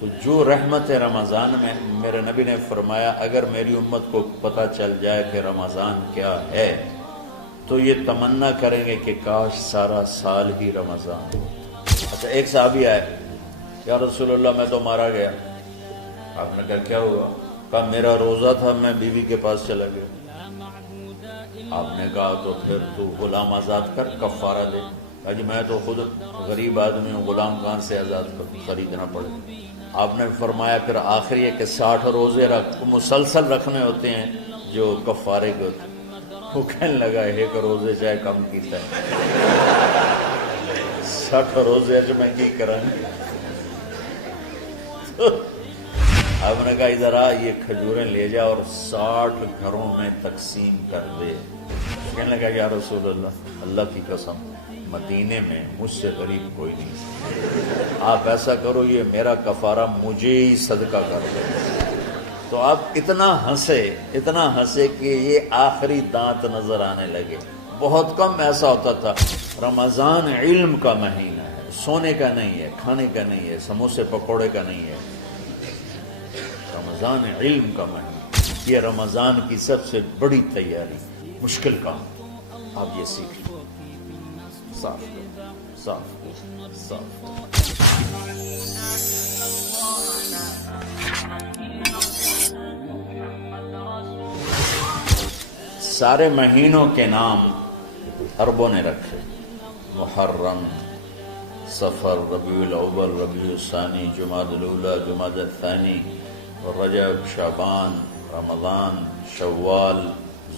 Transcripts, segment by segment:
تو جو رحمت رمضان میں میرے نبی نے فرمایا اگر میری امت کو پتہ چل جائے کہ رمضان کیا ہے تو یہ تمنا کریں گے کہ کاش سارا سال ہی رمضان ہو۔ اچھا ایک صحابی آئے، یا رسول اللہ میں تو مارا گیا۔ آپ نے کہا کیا ہوا؟ کہا میرا روزہ تھا، میں بیوی کے پاس چلا گیا۔ آپ نے کہا تو پھر تو غلام آزاد کر، کفارہ دے۔ کہا جی میں تو خود غریب آدمی ہوں، غلام کہاں سے آزاد خریدنا پڑے؟ آپ نے فرمایا پھر آخری ہے کہ 60 روزے مسلسل رکھنے ہوتے ہیں جو کفارے کے ہوتے ہیں۔ وہ کہنے لگا ایک روزے چاہے کم کیتا ہے 60 روزے اچ میں کی کروں۔ آپ نے کہا ادھر آ، یہ کھجوریں لے جا اور 60 گھروں میں تقسیم کر دے۔ کہنے لگا یا رسول اللہ، اللہ کی قسم مدینے میں مجھ سے غریب کوئی نہیں، آپ ایسا کرو یہ میرا کفارہ مجھے ہی صدقہ کر دو۔ تو آپ اتنا ہنسے کہ یہ آخری دانت نظر آنے لگے۔ بہت کم ایسا ہوتا تھا۔ رمضان علم کا مہینہ ہے، سونے کا نہیں ہے، کھانے کا نہیں ہے، سموسے پکوڑے کا نہیں ہے، رمضان علم کا مہینہ۔ یہ رمضان کی سب سے بڑی تیاری، مشکل کام آپ یہ سیکھ لیں۔ صاف سارے مہینوں کے نام عربوں نے رکھے، محرم، صفر، ربیع الاول، ربیع الثانی، جمادی الاولی، جمادی الثانی، رجب، شعبان، رمضان، شوال،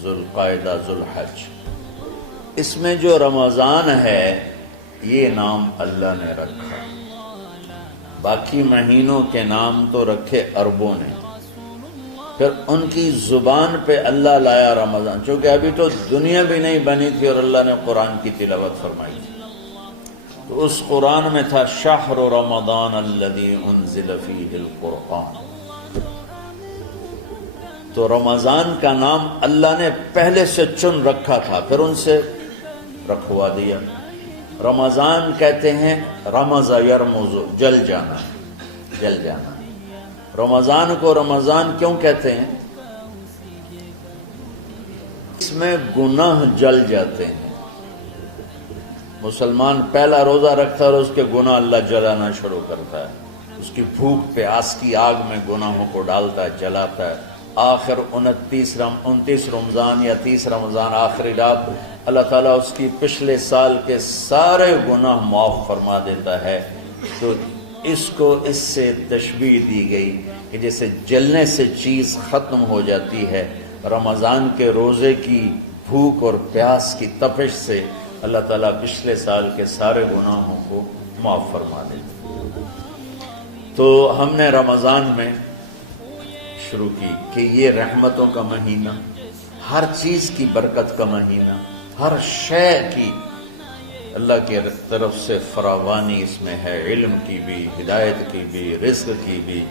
ذوالقعدہ، ذوالحج۔ اس میں جو رمضان ہے یہ نام اللہ نے رکھا، باقی مہینوں کے نام تو رکھے عربوں نے۔ پھر ان کی زبان پہ اللہ لایا رمضان، چونکہ ابھی تو دنیا بھی نہیں بنی تھی اور اللہ نے قرآن کی تلاوت فرمائی تھی، تو اس قرآن میں تھا شہر رمضان الذی انزل فیہ القرآن۔ تو رمضان کا نام اللہ نے پہلے سے چن رکھا تھا، پھر ان سے رکھوا دیا۔ رمضان کہتے ہیں رمض یرمز، جل جانا، جل جانا۔ رمضان کو رمضان کیوں کہتے ہیں؟ اس میں گناہ جل جاتے ہیں۔ مسلمان پہلا روزہ رکھتا ہے اور اس کے گناہ اللہ جلانا شروع کرتا ہے، اس کی بھوک پیاس کی آگ میں گناہوں کو ڈالتا ہے، جلاتا ہے۔ آخر 29 رمضان یا 30 رمضان آخری رات اللہ تعالیٰ اس کی پچھلے سال کے سارے گناہ معاف فرما دیتا ہے۔ تو اس کو اس سے تشبیہ دی گئی کہ جیسے جلنے سے چیز ختم ہو جاتی ہے، رمضان کے روزے کی بھوک اور پیاس کی تپش سے اللہ تعالیٰ پچھلے سال کے سارے گناہوں کو معاف فرما دیتا ہے۔ تو ہم نے رمضان میں شروع کی کہ یہ رحمتوں کا مہینہ، ہر چیز کی برکت کا مہینہ، ہر شے کی اللہ کی طرف سے فراوانی اس میں ہے، علم کی بھی، ہدایت کی بھی، رزق کی بھی۔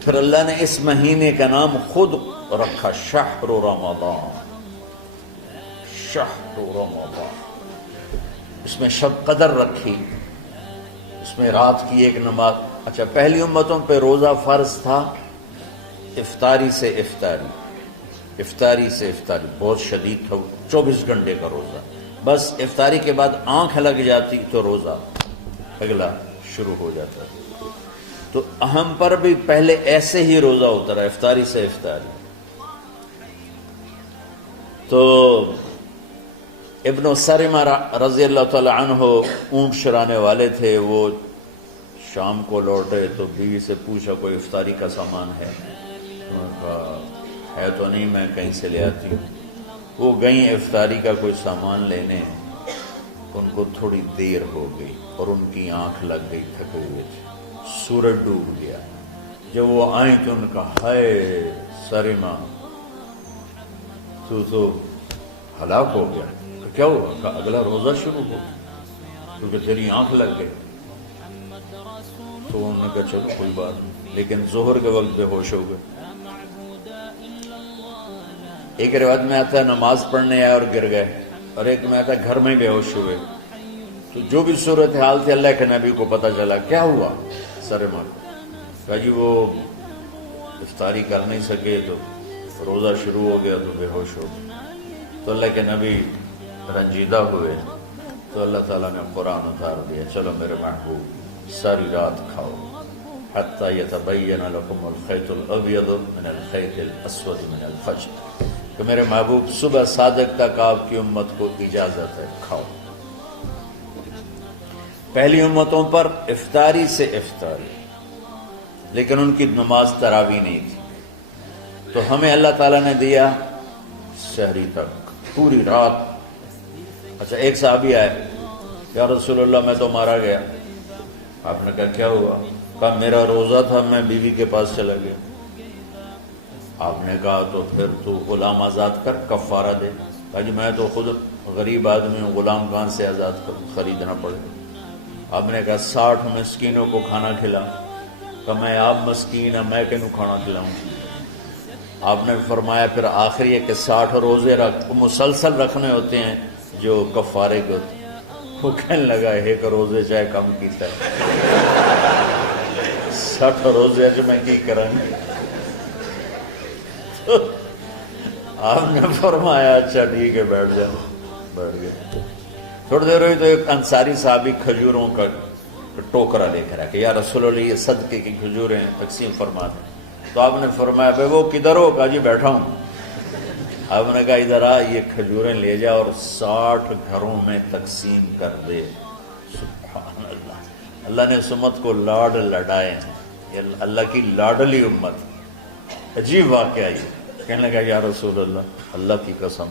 پھر اللہ نے اس مہینے کا نام خود رکھا شہر رمضان، شہر رمضان۔ اس میں شب قدر رکھی، اس میں رات کی ایک نماز۔ اچھا پہلی امتوں پہ روزہ فرض تھا افطاری سے افطاری، افطاری سے افطاری، بہت شدید تھا، 24 گھنٹے کا روزہ۔ بس افطاری کے بعد آنکھ لگ جاتی تو روزہ اگلا شروع ہو جاتا۔ تو ہم پر بھی پہلے ایسے ہی روزہ ہوتا رہا، افطاری سے افطاری۔ تو ابن سرمہ رضی اللہ تعالی عنہ اونٹ چرانے والے تھے، وہ شام کو لوٹے تو بیوی سے پوچھا کوئی افطاری کا سامان ہے؟ انہوں نے کہا ہے تو نہیں، میں کہیں سے لے آتی ہوں۔ وہ گئیں افطاری کا کوئی سامان لینے، ان کو تھوڑی دیر ہو گئی اور ان کی آنکھ لگ گئی، تھکے ہوئے تھے، سورج ڈوب گیا۔ جب وہ آئیں تو ان کا ہائے سرمہ تو ہلاک ہو گیا۔ کیا ہوا؟ کہا اگلا روزہ شروع ہو کیونکہ تیری آنکھ لگ گئی۔ تو انہوں نے کہا چلو کوئی بات نہیں، لیکن ظہر کے وقت بے ہوش ہو گئے۔ ایک روایت میں آتا ہے نماز پڑھنے آئے اور گر گئے، اور ایک میں آتا ہے گھر میں بے ہوش ہوئے۔ تو جو بھی صورتحال تھی اللہ کے نبی کو پتہ چلا۔ کیا ہوا؟ سرمہ کو کہا جی وہ افطاری کر نہیں سکے تو روزہ شروع ہو گیا تو بے ہوش ہو گئے. تو اللہ کے نبی رنجیدہ ہوئے تو اللہ تعالیٰ نے قرآن اتار دیا، چلو میرے محبوب ساری رات کھاؤ حتی یتبین لکم الخیط الابیض من الخیط الاسود من الفجر، کہ میرے محبوب صبح صادق تک آپ کی امت کو اجازت ہے کھاؤ. پہلی امتوں پر افطاری سے افطاری، لیکن ان کی نماز تراویح نہیں تھی. تو ہمیں اللہ تعالیٰ نے دیا سحری تک پوری رات. اچھا ایک صحابی آئے، یا رسول اللہ میں تو مارا گیا. آپ نے کہا کیا ہوا؟ کہا میرا روزہ تھا، میں بیوی کے پاس چلا گیا. آپ نے کہا تو پھر تو غلام آزاد کر، کفارہ دے. کہا جی میں تو خود غریب آدمی ہوں، غلام کہاں سے آزاد خریدنا پڑے. آپ نے کہا 60 مسکینوں کو کھانا کھلا. کہ میں آپ مسکین ہیں، میں کینوں کھانا کھلاؤں. آپ نے فرمایا پھر آخری ہے کہ 60 روزے مسلسل رکھنے ہوتے ہیں جو کفارے کے ہوتے ہیں. وہ کہنے لگا ایک روزے چاہے کم کیتا ہے 60 روزے جو میں کی کریں. آپ نے فرمایا اچھا ٹھیک ہے بیٹھ جاؤ. بیٹھ گئے. تھوڑی دیر ہوئی تو ایک انصاری صحابی کھجوروں کا ٹوکرا لے کر آیا کہ یا رسول اللہ یہ صدقے کی کھجوریں تقسیم فرما دیں. تو آپ نے فرمایا بھائی وہ کدھر ہو؟ کہا جی بیٹھا ہوں. آپ نے کہا ادھر آ، یہ کھجوریں لے جا اور 60 گھروں میں تقسیم کر دے. سبحان اللہ. اللہ نے اس امت کو لاڈ لڈائے ہیں، یہ اللہ کی لاڈلی امت. عجیب واقعہ یہ. کہنے لگا یا رسول اللہ کی قسم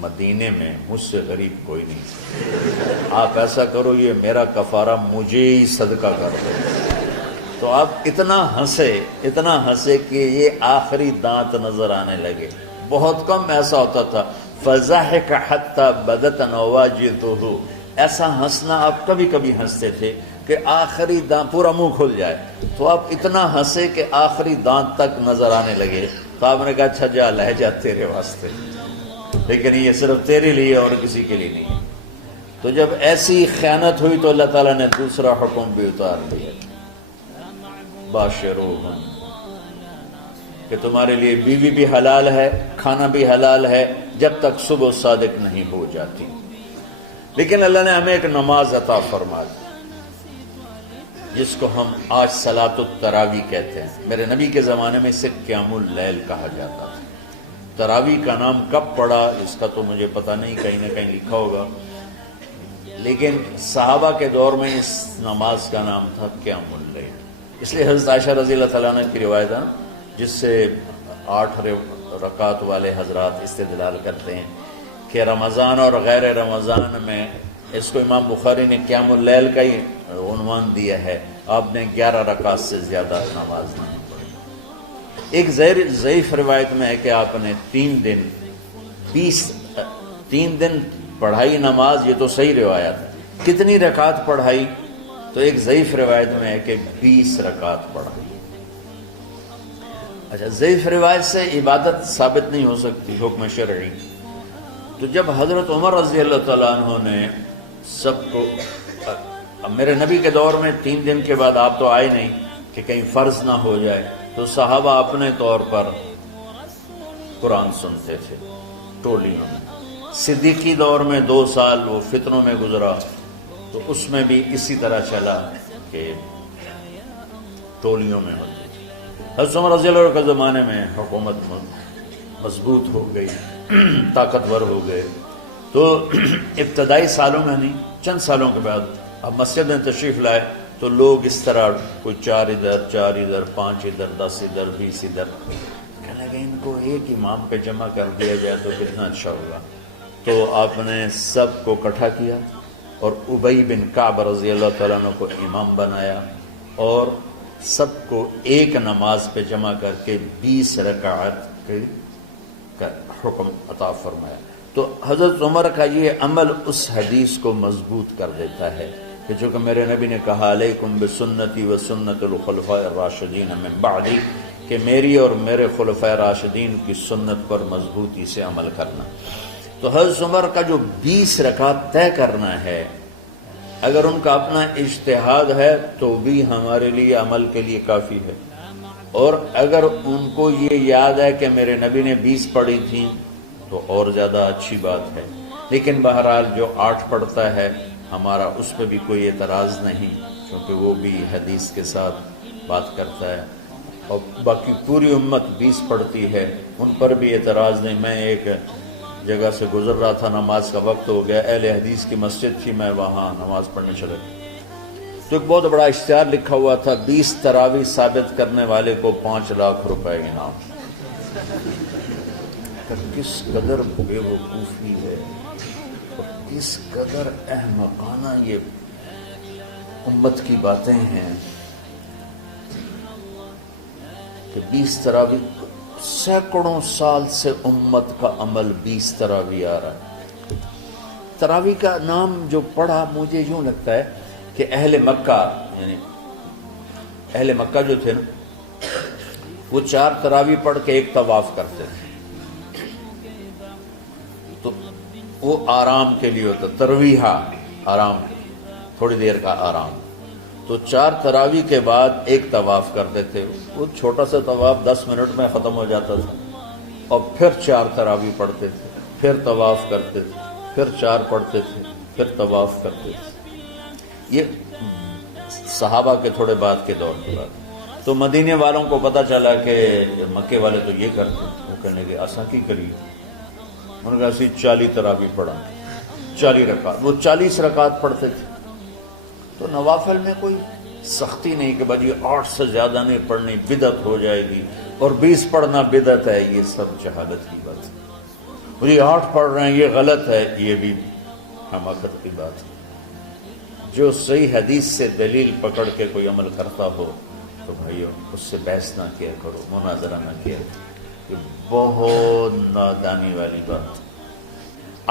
مدینے میں مجھ سے غریب کوئی نہیں، آپ ایسا کرو یہ میرا کفارہ مجھے ہی صدقہ کر دو. تو آپ اتنا ہنسے کہ یہ آخری دانت نظر آنے لگے. بہت کم ایسا ہوتا تھا. فضحك حتى بدت نواجذه، ایسا ہنسنا آپ کبھی کبھی ہنستے تھے کہ آخری دانت پورا منہ کھل جائے. تو آپ اتنا ہنسے کہ آخری دانت تک نظر آنے لگے. تو آپ نے کہا اچھا جا لہ جا تیرے واسطے، لیکن یہ صرف تیرے لیے اور کسی کے لیے نہیں. تو جب ایسی خیانت ہوئی تو اللہ تعالیٰ نے دوسرا حکم بھی اتار دیا، باشروہن، کہ تمہارے لیے بیوی بھی حلال ہے، کھانا بھی حلال ہے جب تک صبح صادق نہیں ہو جاتی. لیکن اللہ نے ہمیں ایک نماز عطا فرما دی جس کو ہم آج صلاۃ التراویح کہتے ہیں. میرے نبی کے زمانے میں اسے قیام اللیل کہا جاتا تھا. تراویح کا نام کب پڑا اس کا تو مجھے پتہ نہیں، کہیں نہ کہیں لکھا ہوگا، لیکن صحابہ کے دور میں اس نماز کا نام تھا قیام اللیل. اس لیے حضرت عائشہ رضی اللہ تعالیٰ عنہ کی روایت ہے جس سے 8 رکعت والے حضرات استدلال کرتے ہیں کہ رمضان اور غیر رمضان میں اس کو امام بخاری نے قیام اللیل کا ہی عنوان دیا ہے. آپ نے 11 رکعت سے زیادہ نماز نہیں پڑھی. ایک ضعیف روایت میں ہے کہ آپ نے 3 دن پڑھائی نماز. یہ تو صحیح روایت ہے. کتنی رکعت پڑھائی؟ تو ایک ضعیف روایت میں ہے کہ 20 رکعت پڑھائی. اچھا ضعیف روایت سے عبادت ثابت نہیں ہو سکتی حکم شرعی. تو جب حضرت عمر رضی اللہ تعالیٰ عنہ نے سب کو، میرے نبی کے دور میں 3 دن کے بعد آپ تو آئے نہیں کہ کہیں فرض نہ ہو جائے، تو صحابہ اپنے طور پر قرآن سنتے تھے ٹولیوں میں. صدیقی دور میں 2 سال وہ فتنوں میں گزرا، تو اس میں بھی اسی طرح چلا کہ ٹولیوں میں ہوتی. حضرت عمر رضی اللہ عنہ کے زمانے میں حکومت مضبوط ہو گئی، طاقتور ہو گئے. تو ابتدائی سالوں میں نہیں، چند سالوں کے بعد اب مسجد میں تشریف لائے تو لوگ اس طرح کوئی 4 ادھر 4 ادھر 5 ادھر 10 ادھر 20 ادھر. کہنے لگے ان کو ایک امام پہ جمع کر دیا جائے تو کتنا اچھا ہوگا. تو آپ نے سب کو اکٹھا کیا اور ابی بن کعب رضی اللہ تعالیٰ عنہ کو امام بنایا اور سب کو ایک نماز پہ جمع کر کے 20 رکعت کا حکم عطا فرمایا. تو حضرت عمر کا یہ عمل اس حدیث کو مضبوط کر دیتا ہے کہ چونکہ میرے نبی نے کہا علیکم بسنتی و سنت الخلفاء الراشدین من بعدی، کہ میری اور میرے خلفاء راشدین کی سنت پر مضبوطی سے عمل کرنا. تو حضرت عمر کا جو 20 رکعت طے کرنا ہے، اگر ان کا اپنا اجتہاد ہے تو بھی ہمارے لیے عمل کے لیے کافی ہے. اور اگر ان کو یہ یاد ہے کہ میرے نبی نے 20 پڑھی تھیں تو اور زیادہ اچھی بات ہے، لیکن بہرحال جو 8 پڑھتا ہے ہمارا اس پہ بھی کوئی اعتراض نہیں، کیونکہ وہ بھی حدیث کے ساتھ بات کرتا ہے، اور باقی پوری امت 20 پڑھتی ہے، ان پر بھی اعتراض نہیں۔ میں ایک جگہ سے گزر رہا تھا، نماز کا وقت ہو گیا، اہل حدیث کی مسجد تھی، میں وہاں نماز پڑھنے چلا گیا تو ایک بہت بڑا اشتہار لکھا ہوا تھا، 20 تراویح ثابت کرنے والے کو 5 لاکھ روپے انعام۔ کس قدر بے وقوفی ہے اور کس قدر احمقانہ یہ امت کی باتیں ہیں کہ 20 تراویح، سینکڑوں سال سے امت کا عمل 20 تراویح آ رہا ہے۔ تراویح کا نام جو پڑھا مجھے یوں لگتا ہے کہ اہل مکہ، یعنی اہل مکہ جو تھے نا، وہ 4 تراویح پڑھ کے ایک طواف کرتے تھے، تو وہ آرام کے لیے ہوتا، ترویحہ آرام، تھوڑی دیر کا آرام، تو 4 تراویح کے بعد ایک طواف کرتے تھے، وہ چھوٹا سا طواف 10 منٹ میں ختم ہو جاتا تھا، اور پھر 4 تراویح پڑھتے تھے، پھر طواف کرتے تھے، پھر 4 پڑھتے تھے، پھر طواف کرتے تھے۔ یہ صحابہ کے تھوڑے بعد کے دور کی بات۔ تو مدینے والوں کو پتہ چلا کہ مکے والے تو یہ کرتے ہیں، وہ کہنے کے آسان کی کریے، انہوں نے کہا اسی 40 تراویح پڑھا، 40 رکعات، وہ 40 رکعات پڑھتے تھے۔ تو نوافل میں کوئی سختی نہیں کہ بھائی 8 سے زیادہ نہیں پڑھنی، بدعت ہو جائے گی، اور 20 پڑھنا بدعت ہے، یہ سب جہالت کی بات ہے۔ اور یہ 8 پڑھ رہے ہیں یہ غلط ہے، یہ بھی حماقت کی بات ہے۔ جو صحیح حدیث سے دلیل پکڑ کے کوئی عمل کرتا ہو تو بھائیو اس سے بحث نہ کیا کرو، مناظرہ نہ کیا کرو، یہ بہت نادانی والی بات۔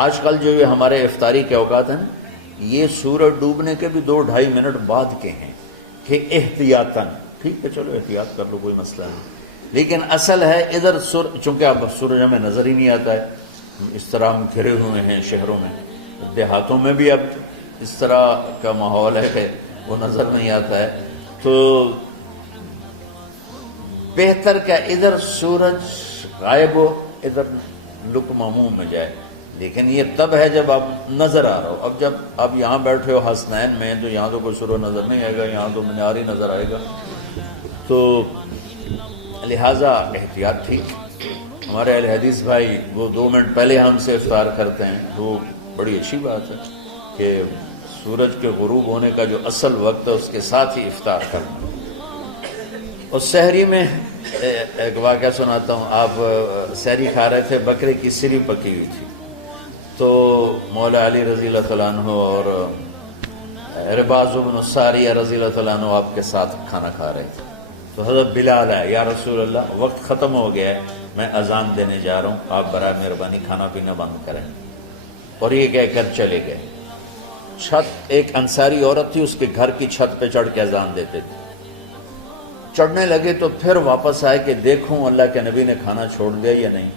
آج کل جو یہ ہمارے افطاری کے اوقات ہیں نا، یہ سورج ڈوبنے کے بھی 2-2.5 منٹ بعد کے ہیں کہ احتیاطاً، ٹھیک ہے چلو احتیاط کر لو کوئی مسئلہ نہیں، لیکن اصل ہے ادھر چونکہ اب سورج ہمیں نظر ہی نہیں آتا ہے، اس طرح ہم گھرے ہوئے ہیں شہروں میں، دیہاتوں میں بھی اب اس طرح کا ماحول ہے کہ وہ نظر نہیں آتا ہے، تو بہتر کہ ادھر سورج غائب ہو ادھر لقمہ منہ میں جائے، لیکن یہ تب ہے جب آپ نظر آ رہا ہو۔ اب جب آپ یہاں بیٹھے ہو حسنین میں تو یہاں تو کوئی سورج نظر نہیں آئے گا، یہاں تو مینار ہی نظر آئے گا، تو لہٰذا احتیاط ٹھیک۔ ہمارے اہل حدیث بھائی وہ 2 منٹ پہلے ہم سے افطار کرتے ہیں، وہ بڑی اچھی بات ہے کہ سورج کے غروب ہونے کا جو اصل وقت ہے اس کے ساتھ ہی افطار کرنا۔ اور سحری میں ایک واقعہ سناتا ہوں، آپ سحری کھا رہے تھے، بکرے کی سری پکی ہوئی تھی، تو مولا علی رضی اللہ تعالیٰ عنہ اور رباز بن ساریہ رضی اللہ تعالیٰ عنہ آپ کے ساتھ کھانا کھا رہے تھے، تو حضرت بلال آئے، یا رسول اللہ وقت ختم ہو گیا ہے، میں اذان دینے جا رہا ہوں، آپ برائے مہربانی کھانا پینا بند کریں، اور یہ کہہ کر چلے گئے۔ چھت، ایک انصاری عورت تھی، اس کے گھر کی چھت پہ چڑھ کے اذان دیتے تھے، چڑھنے لگے تو پھر واپس آئے کہ دیکھوں اللہ کے نبی نے کھانا چھوڑ دیا یا نہیں،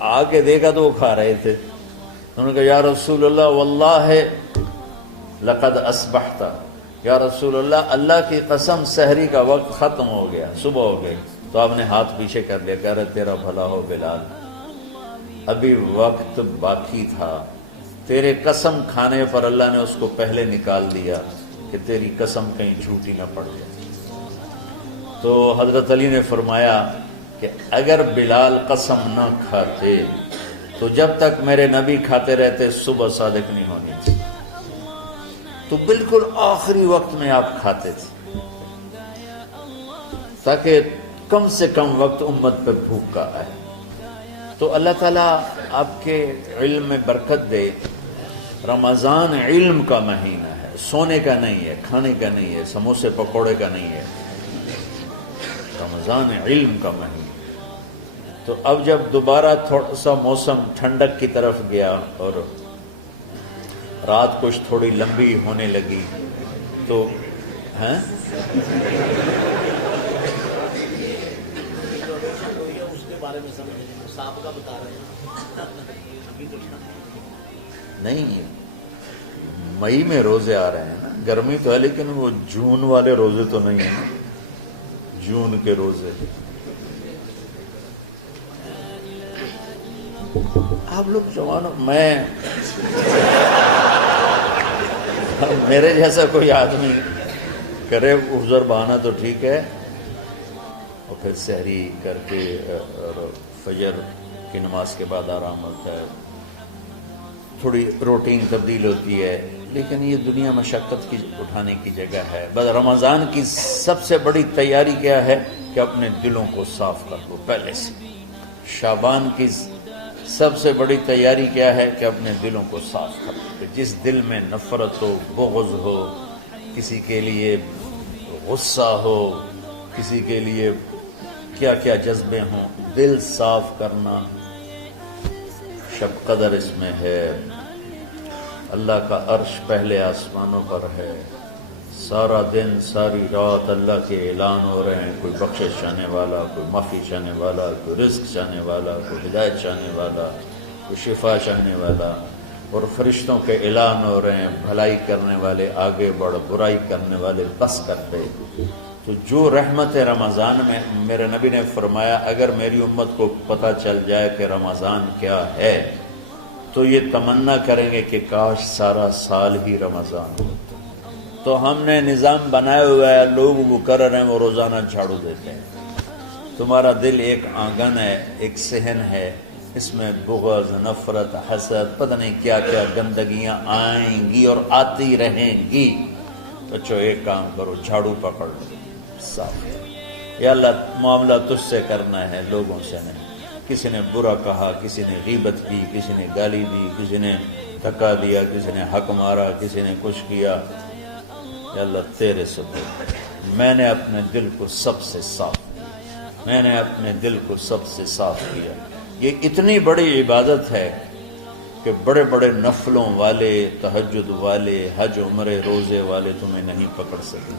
آ کے دیکھا تو وہ کھا رہے تھے، انہوں نے کہا یا رسول اللہ واللہ لقد اصبحت، یا رسول اللہ اللہ کی قسم سحری کا وقت ختم ہو گیا، صبح ہو گئی، تو آپ نے ہاتھ پیچھے کر لیا، کہہ رہے تیرا بھلا ہو بلال، ابھی وقت باقی تھا، تیرے قسم کھانے پر اللہ نے اس کو پہلے نکال دیا کہ تیری قسم کہیں جھوٹی نہ پڑ جائے۔ تو حضرت علی نے فرمایا کہ اگر بلال قسم نہ کھاتے تو جب تک میرے نبی کھاتے رہتے صبح صادق نہیں ہونی تھی، تو بالکل آخری وقت میں آپ کھاتے تھے تاکہ کم سے کم وقت امت پہ بھوک کا آئے۔ تو اللہ تعالیٰ آپ کے علم میں برکت دے۔ رمضان علم کا مہینہ ہے، سونے کا نہیں ہے، کھانے کا نہیں ہے، سموسے پکوڑے کا نہیں ہے، رمضان علم کا مہینہ۔ تو اب جب دوبارہ تھوڑا سا موسم ٹھنڈک کی طرف گیا اور رات کچھ تھوڑی لمبی ہونے لگی تو نہیں، مئی میں روزے آ رہے ہیں نا، گرمی تو ہے لیکن وہ جون والے روزے تو نہیں ہیں نا، جون کے روزے. آپ لوگ جوانوں، میں میرے جیسا کوئی آدمی کرے عذر بہانا تو ٹھیک ہے، اور پھر سحری کر کے اور فجر کی نماز کے بعد آرام ہوتا ہے، تھوڑی روٹین تبدیل ہوتی ہے، لیکن یہ دنیا مشقت کی اٹھانے کی جگہ ہے. بس رمضان کی سب سے بڑی تیاری کیا ہے کہ اپنے دلوں کو صاف کر لو پہلے سے. شعبان کی سب سے بڑی تیاری کیا ہے کہ اپنے دلوں کو صاف کر لو. کہ جس دل میں نفرت ہو، بغض ہو، کسی کے لیے غصہ ہو، کسی کے لیے کیا کیا جذبے ہوں، دل صاف کرنا. شب قدر اس میں ہے، اللہ کا عرش پہلے آسمانوں پر ہے، سارا دن ساری رات اللہ کے اعلان ہو رہے ہیں، کوئی بخشش چاہنے والا، کوئی معافی چاہنے والا، کوئی رزق چاہنے والا، کوئی ہدایت چاہنے والا، کوئی شفا چاہنے والا، اور فرشتوں کے اعلان ہو رہے ہیں، بھلائی کرنے والے آگے بڑھ، برائی کرنے والے بس کر دے. تو جو رحمت رمضان میں، میرے نبی نے فرمایا اگر میری امت کو پتہ چل جائے کہ رمضان کیا ہے تو یہ تمنا کریں گے کہ کاش سارا سال ہی رمضان ہو. تو ہم نے نظام بنایا ہوا ہے، لوگ وہ کر رہے ہیں، وہ روزانہ جھاڑو دیتے ہیں. تمہارا دل ایک آنگن ہے، ایک صحن ہے، اس میں بغض، نفرت، حسد، پتہ نہیں کیا کیا گندگیاں آئیں گی اور آتی رہیں گی. بچوں ایک کام کرو، جھاڑو پکڑ لو، صاف کرو. یا اللہ معاملہ تجھ سے کرنا ہے، لوگوں سے نہیں. کسی نے برا کہا، کسی نے غیبت کی، کسی نے گالی دی، کسی نے دھکا دیا، کسی نے حق مارا، کسی نے کچھ کیا. یا اللہ تیرے سے میں نے اپنے دل کو سب سے صاف کیا، میں نے اپنے دل کو سب سے صاف کیا. یہ اتنی بڑی عبادت ہے کہ بڑے بڑے نفلوں والے، تہجد والے، حج عمرے روزے والے تمہیں نہیں پکڑ سکے،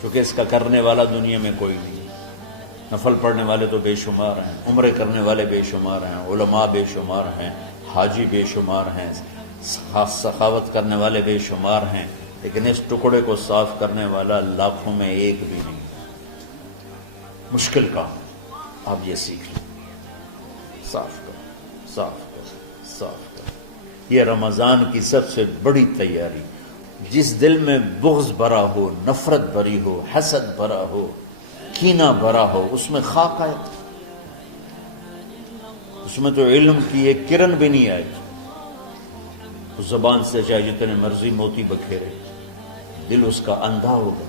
کیونکہ اس کا کرنے والا دنیا میں کوئی نہیں. نفل پڑھنے والے تو بے شمار ہیں، عمرے کرنے والے بے شمار ہیں، علماء بے شمار ہیں، حاجی بے شمار ہیں، سخاوت کرنے والے بے شمار ہیں، لیکن اس ٹکڑے کو صاف کرنے والا لاکھوں میں ایک بھی نہیں. مشکل کام، آپ یہ سیکھ لیں. صاف کرو، صاف کرو، صاف کرو. یہ رمضان کی سب سے بڑی تیاری. جس دل میں بغض بھرا ہو، نفرت بھری ہو، حسد بھرا ہو، کینہ بھرا ہو، اس میں خاک آئے، اس میں تو علم کی ایک کرن بھی نہیں آئے. اس زبان سے چاہے جتنے مرضی موتی بکھیرے، دل اس کا اندھا ہوگا.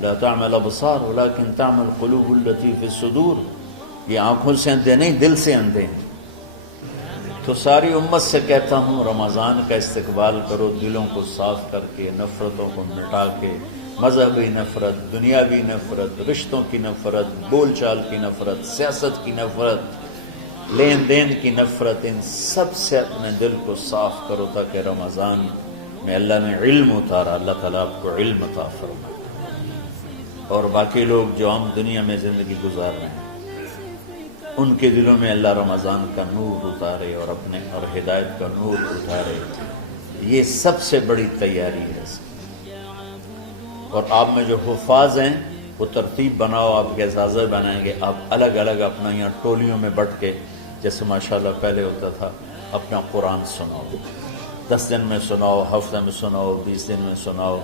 لا تعمل ابصار ولكن تعمل قلوب التي في الصدور. یہ آنکھوں سے اندھے نہیں، دل سے اندھے ہیں. تو ساری امت سے کہتا ہوں رمضان کا استقبال کرو، دلوں کو صاف کر کے، نفرتوں کو مٹا کے، مذہبی نفرت، دنیاوی نفرت، رشتوں کی نفرت، بول چال کی نفرت، سیاست کی نفرت، لین دین کی نفرت، ان سب سے اپنے دل کو صاف کرو تاکہ رمضان میں اللہ نے علم اتارا، اللہ تعالیٰ آپ کو علم عطا فرمائے. اور باقی لوگ جو عام دنیا میں زندگی گزار رہے ہیں ان کے دلوں میں اللہ رمضان کا نور اتارے اور اپنے اور ہدایت کا نور اتارے. یہ سب سے بڑی تیاری ہے اس کی. اور آپ میں جو حفاظ ہیں وہ ترتیب بناؤ، آپ کے اعزازے بنائیں گے. آپ الگ الگ اپنا یہاں ٹولیوں میں بٹ کے، جیسے ماشاءاللہ پہلے ہوتا تھا، اپنا قرآن سناؤ. 10 دن میں سناؤ، ہفتہ میں سناؤ، 20 دن میں سناؤ،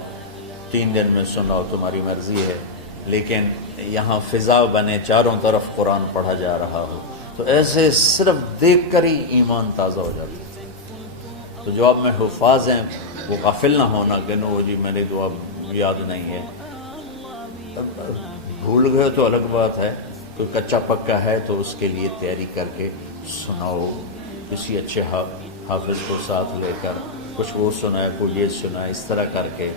3 دن میں سناؤ، تمہاری مرضی ہے. لیکن یہاں فضا بنے، چاروں طرف قرآن پڑھا جا رہا ہو، تو ایسے صرف دیکھ کر ہی ایمان تازہ ہو جاتا ہے. تو جو آپ میں حفاظ ہیں وہ غافل نہ ہونا کہ نو جی میں نے تو اب یاد نہیں ہے. بھول گئے تو الگ بات ہے، کوئی کچا پکا ہے تو اس کے لیے تیاری کر کے سناؤ. کسی اچھے حافظ کو ساتھ لے کر کچھ وہ سنائے، کوئی یہ سنائے، اس طرح کر کے.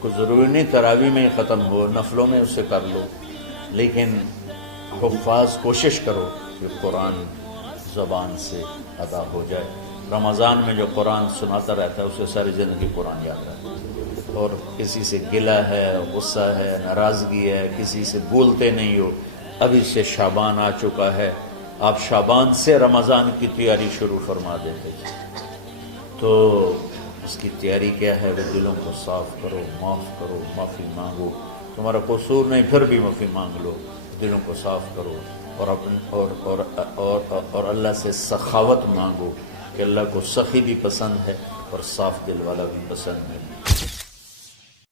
کوئی ضروری نہیں تراویح میں ختم ہو، نفلوں میں اسے کر لو، لیکن حفاظ کوشش کرو کہ قرآن زبان سے ادا ہو جائے. رمضان میں جو قرآن سناتا رہتا ہے اسے ساری زندگی قرآن یاد رہتا ہے. اور کسی سے گلہ ہے، غصہ ہے، ناراضگی ہے، کسی سے بولتے نہیں ہو. ابھی سے شعبان آ چکا ہے، آپ شعبان سے رمضان کی تیاری شروع فرما دیتے تھے. تو اس کی تیاری کیا ہے؟ وہ دلوں کو صاف کرو، معاف کرو، معافی مانگو. تمہارا قصور نہیں، پھر بھی معافی مانگ لو، دلوں کو صاف کرو اور اللہ سے سخاوت مانگو کہ اللہ کو سخی بھی پسند ہے اور صاف دل والا بھی پسند ہے۔